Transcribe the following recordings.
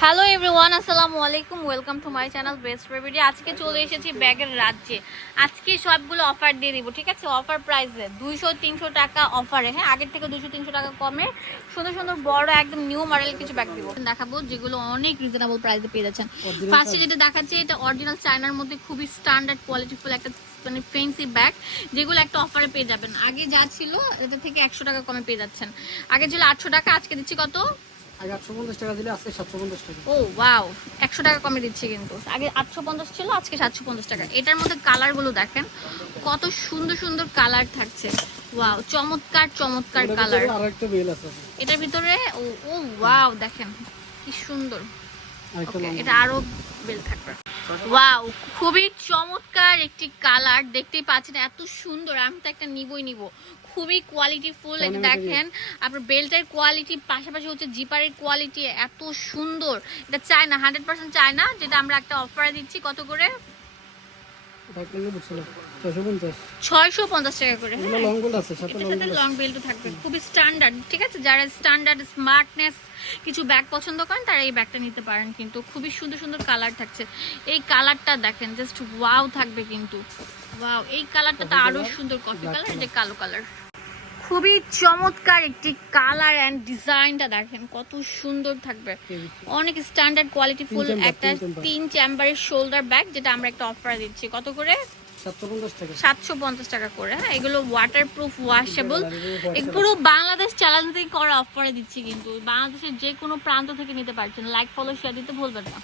Hello everyone আসসালামু আলাইকুম welcome to my channel best বেবিডি আজকে চলে এসেছি ব্যাগের রাজ্যে। আজকে সবগুলো অফার দিয়ে দিব ঠিক আছে? অফার প্রাইসে দুইশো তিনশো টাকা অফারে হ্যাঁ? আগের থেকে দুশো তিনশো টাকা কমে সুন্দর সুন্দর বড় একদম নিউ মডেল কিছু ব্যাগ দিব। দেখাবো যেগুলো অনেক রিজনেবল প্রাইসে পেয়ে যাচ্ছেন। ফার্স্টে যেটা দেখাচ্ছে এটা অরিজিনাল চায়নার মধ্যে খুবই স্ট্যান্ডার্ড কোয়ালিটিফুল একটা মানে ফেন্সি ব্যাগ যেগুলো একটা অফারে পেয়ে যাবেন। আগে যা ছিল এটা থেকে একশো টাকা কমে পেয়ে যাচ্ছেন। আগে ছিল আটশো টাকা আজকে দিচ্ছি কত? আগে আটশো পঞ্চাশ টাকা দিলে আজকে সাতশো পঞ্চাশ টাকা। ও ওয়াও টাকা কমে দিচ্ছে কিন্তু। আগে আটশো পঞ্চাশ ছিল আজকে সাতশো পঞ্চাশ টাকা। এটার মধ্যে কালারগুলো দেখেন কত সুন্দর সুন্দর কালার থাকছে। ওয়াও চমৎকার চমৎকার এটার কালার ভিতরে বেল আছে। এটার ভিতরে ও ও ওয়াও দেখেন কি সুন্দর। এটা আরও বেল থাকবে। ওয়াও খুবই চমৎকার একটি কালার দেখতেই পাচ্ছেন এত সুন্দর। আমি তো একটা নিবই নিব। খুবই কোয়ালিটি ফুল দেখেন আপনার বেল্টের কোয়ালিটি পাশাপাশি হচ্ছে জিপারের কোয়ালিটি এত সুন্দর। এটা চায় না হান্ড্রেড পার্সেন্ট চায় না যেটা আমরা একটা অফারে দিচ্ছি। কত করে? ছয়শো পঞ্চাশ টাকা করে। লং বেল্টও থাকবে। খুবই স্ট্যান্ডার্ড ঠিক আছে? যারা স্ট্যান্ডার্ড স্মার্টনেস কিছু ব্যাগ পছন্দ করেন তারা এই ব্যাগটা নিতে পারেন কিন্তু। খুবই সুন্দর সুন্দর কালার থাকছে। এই কালারটা দেখেন জাস্ট ওয়াও থাকবে কিন্তু। ওয়াও এই কালারটা তো আরও সুন্দর কফি কালার এটা কালো কালার খুবই চমৎকার একটি কালার অ্যান্ড ডিজাইনটা দেখেন কত সুন্দর থাকবে। অনেক স্ট্যান্ডার্ড কোয়ালিটি ফুল একটা তিন চেম্বারের শোল্ডার ব্যাগ যেটা আমরা একটা অফার দিচ্ছি। কত করে? সাতশো পঞ্চাশ টাকা। করে হ্যাঁ? এগুলো ওয়াটার প্রুফ ওয়াশেবল পুরো বাংলাদেশ চালানোতেই করা অফারে দিচ্ছি কিন্তু। বাংলাদেশের যে কোনো প্রান্ত থেকে নিতে পারছেন। লাইক ফলো শেয়ার দিতে ভুলবেন না।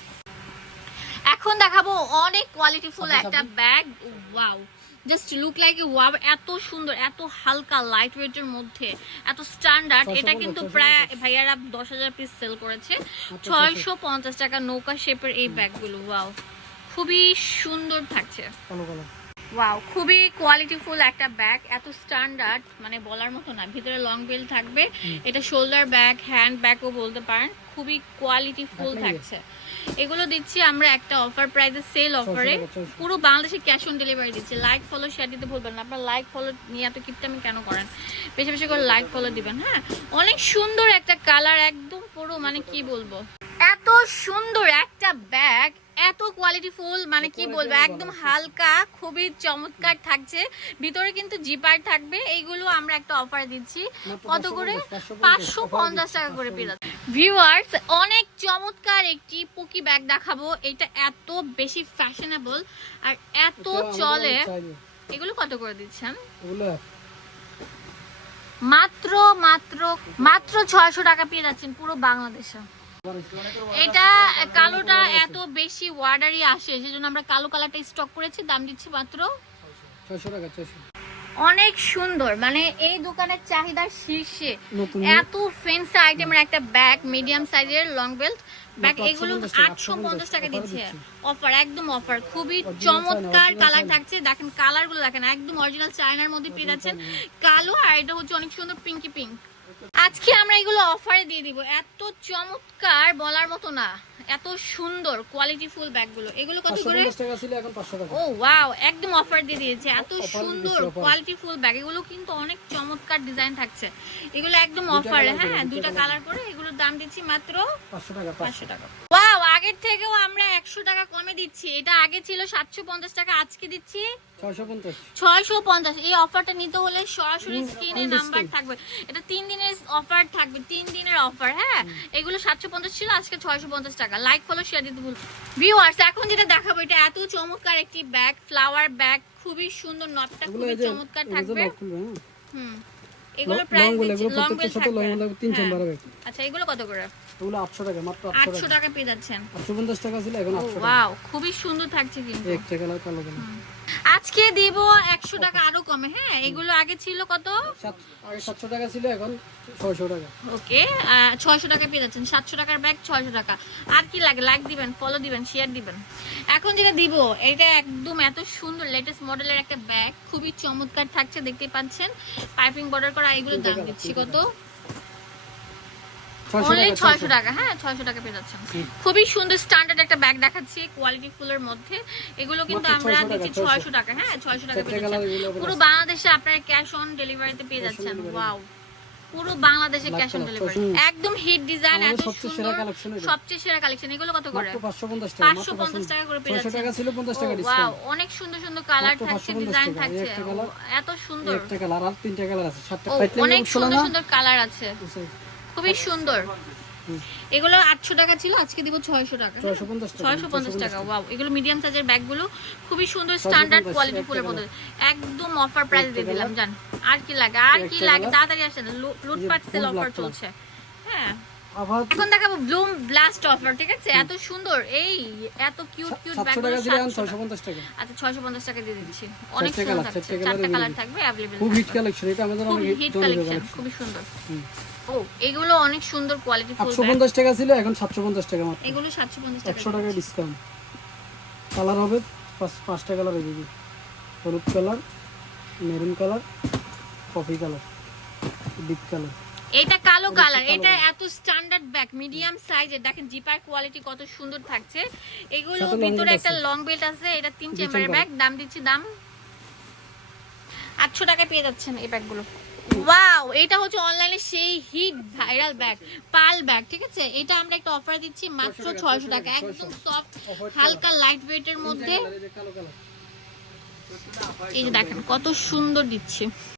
এখন দেখাবো অনেক কোয়ালিটিফুল একটা bag wow just look like wow এত সুন্দর এত হালকা লাইট ওয়েটের মধ্যে এত স্ট্যান্ডার্ড এটা কিন্তু প্রায় ভাইয়ারা দশ হাজার পিস সেল করেছে। আচ্ছা, ছয়শো পঞ্চাশ টাকা নৌকা শেপের এই ব্যাগগুলো ওয়াও খুবই সুন্দর থাকছে। ওয়াও খুবই কোয়ালিটিফুল একটা ব্যাগ এত স্ট্যান্ডার্ড মানে বলার মতো না ভিতরে লং বেল থাকবে এটা শোল্ডার ব্যাগ হ্যান্ড ব্যাগও বলতে পারেন খুবই কোয়ালিটিফুল থাকছে। এগুলো দিচ্ছি আমরা একটা অফার প্রাইসে সেল অফারে পুরো বাংলাদেশে ক্যাশ অন ডেলিভারি দিচ্ছি। লাইক ফলো শেয়ার দিতে ভুলবেন না। আপনার লাইক ফলো নিয়ে এত কিপটামি কেন করেন? বেশি বেশি করে লাইক ফলো দিবেন হ্যাঁ? অনেক সুন্দর একটা কালার একদম পুরো মানে কি বলব? এত সুন্দর একটা ব্যাগ এত কোয়ালিটি ফুল মানে কি বলব একদম হালকা খুবই চমৎকার থাকছে। ভিতরে কিন্তু জিপার থাকবে এইগুলো আমরা একটা অফার দিচ্ছি। কত করে? পাঁচশো পঞ্চাশ। টাকা করে 550 ভিউয়ার্স অনেক চমৎকার একটি পুকি ব্যাগ দেখাবো। এটা এত বেশি ফ্যাশনেবল আর এত চলে। এগুলো কত করে দিচ্ছেন? মাত্র মাত্র মাত্র ছয়শো টাকা পেয়ে যাচ্ছেন পুরো বাংলাদেশে। এটা কালোটা এত বেশি ওয়ার্ডারই আসে সেজন্য আমরা কালো কালারটা স্টক করেছি দাম দিচ্ছি মাত্র ছয়শো টাকা ছয়শো অনেক সুন্দর মানে এই দোকানের চাহিদার শীর্ষে এত ফেন্সি আইটেমের একটা ব্যাগ মিডিয়াম সাইজের লং বেল্ট ব্যাগ এগুলো 850 টাকা, আটশো পঞ্চাশ টাকা দিচ্ছে। অফার একদম অফার খুবই চমৎকার কালার থাকছে দেখেন কালারগুলো দেখেন একদম অরিজিনাল চায়নার মধ্যে পেয়ে যাচ্ছেন। কালো আর এটা হচ্ছে অনেক সুন্দর পিঙ্কি পিঙ্ক আজকে আমরা এগুলো অফারে দিয়ে দিব। এত চমৎকার বলার মতো না। এত সুন্দর কোয়ালিটি ফুল ব্যাগগুলো এগুলো কত করে? ও ওয়াও একদম অফার দিয়ে দিয়েছে। এত সুন্দর কোয়ালিটি ফুল ব্যাগ এগুলো কিন্তু অনেক চমৎকার ডিজাইন থাকছে। এগুলো একদম অফার হ্যাঁ দুইটা দুইটা কালার করে এগুলোর দাম দিচ্ছি মাত্র পাঁচশো টাকা পাঁচশো টাকা। থেকেও আমরা একশো টাকা কমে দিচ্ছি। এটা আগে ছিল সাতশো পঞ্চাশ টাকা আজকে দিচ্ছি ছয়শো পঞ্চাশ। এই অফারটা নিতে হলে সরাসরি স্ক্রিনে নাম্বার থাকবে। এটা তিন দিনের অফার থাকবে তিন দিনের অফার হ্যাঁ? এগুলো সাতশো পঞ্চাশ ছিল আজকে ছয়শো পঞ্চাশ টাকা। লাইক ফলো শেয়ার দিতে ভুল। ভিউয়ার্স এখন যেটা দেখাবো এটা এত চমৎকার একটি ব্যাগ ফ্লাওয়ার ব্যাগ খুবই সুন্দর নটটা খুবই চমৎকার থাকবে। হ্যাঁ। হুম। এগুলো প্রাইস লং বেল থাকবে। হ্যাঁ। আচ্ছা এগুলো কত করে? এগুলো আটশো টাকা মাত্র আটশো আটশো টাকা। টাকা পেয়ে যাচ্ছেন। আটশো পঞ্চাশ টাকা ছিল এখন আটশো টাকা। ওয়াও খুবই সুন্দর থাকছে কিন্তু। একটা কালার কালো কালার আজকে দিব একশো টাকা আরও কমে হ্যাঁ? এগুলো আগে ছিল কত? আগে সাতশো টাকা ছিল এখন ছয়শো টাকা। ওকে ছয়শো টাকা পেয়ে যাচ্ছেন। সাতশো টাকার ব্যাগ ছয়শো টাকা। আর কি লাগে? লাইক দিবেন ফলো দিবেন শেয়ার দিবেন। এখন যেটা দিব এটা একদম এত সুন্দর লেটেস্ট মডেলের একটা ব্যাগ খুবই চমৎকার থাকছে দেখতে পাচ্ছেন। পাইপিং বর্ডার করা এগুলো দাম দিচ্ছি কত? অনলি ছয়শো টাকা হ্যাঁ ছয়শো টাকা পেয়ে যাচ্ছেন। খুবই সুন্দর স্ট্যান্ডার্ড একটা ব্যাগ দেখাচ্ছি কোয়ালিটি ফুলের মধ্যে। এগুলো কিন্তু আমরা 600 দিচ্ছি ছয়শো। টাকা হ্যাঁ ছয়শো টাকা পেয়ে যাচ্ছেন পুরো বাংলাদেশে আপনারা ক্যাশ অন ডেলিভারিতে পেয়ে যাচ্ছেন। ওয়াও পুরো বাংলাদেশে ক্যাশ অন ডেলিভারি একদম হিট ডিজাইন এত সুন্দর। সবচেয়ে সেরা কালেকশন এগুলো কত করে? 550 টাকা পাঁচশো মাত্র পঞ্চাশ টাকা করে পেয়ে 600 টাকা ছিল 50 টাকা ডিসকাউন্ট wow, অনেক সুন্দর সুন্দর কালার থাকছে ডিজাইন থাকছে। এত সুন্দর। একটা কালার আর তিনটা কালার আছে সাতটা অনেক সুন্দর সুন্দর কালার আছে। খুবই সুন্দর। এগুলো আটশো টাকা ছিল আজকে দিব ছয়শো টাকা। ছয়শো পঞ্চাশ টাকা। ওয়াও এগুলো মিডিয়াম সাইজের ব্যাগগুলো খুবই সুন্দর স্ট্যান্ডার্ড কোয়ালিটি ফুলের। মধ্যে একদম অফার প্রাইস দিয়ে দিলাম। জান। আর কি লাগে আর কি লাগে? তাড়াতাড়ি আসেন লুটপাট সেল অফার চলছে। হ্যাঁ। এখন দেখাবো ব্লুম ব্লাস্ট অফার ঠিক আছে? এত সুন্দর এই এত কিউট কিউট 700 টাকা দিলে আন 700 650 টাকা। আচ্ছা দিয়ে দিচ্ছি। অনেক সুন্দর colour, থাকছে চারটা কালার থাকবে অ্যাভেলেবেল খুব হিট কালেকশন এটা আমাদের অনেক হিট কালেকশন collection। সুন্দর। ও এগুলো অনেক সুন্দর কোয়ালিটি ফুল 850 টাকা ছিল এখন 750 টাকা মাত্র। এগুলো সাতশো পঞ্চাশ টাকা 100 টাকা ডিসকাউন্ট কালার হবে পাঁচ পাঁচটা কালার হলুদ colour maroon colour coffee colour deep colour এটা কালো কালার এটা এত স্ট্যান্ডার্ড ব্যাগ মিডিয়াম সাইজের দেখেন জিপার কোয়ালিটি কত সুন্দর থাকছে। এগুলো ভিতরে একটা লং বেল্ট আছে এটা তিন চেম্বারের ব্যাগ দাম দিচ্ছি দাম আটশো টাকায় পেয়ে যাচ্ছেন এই ব্যাগগুলো ওয়াও এটা হচ্ছে অনলাইনে সেই হিট ভাইরাল ব্যাগ পাল ব্যাগ ঠিক আছে? এটা আমরা একটা অফার দিচ্ছি মাত্র 600 টাকা, ছয়শো টাকা। টাকা, একদম 600 সফট হালকা লাইট ওয়েটের মধ্যে। এই যে দেখেন কত সুন্দর দিচ্ছে।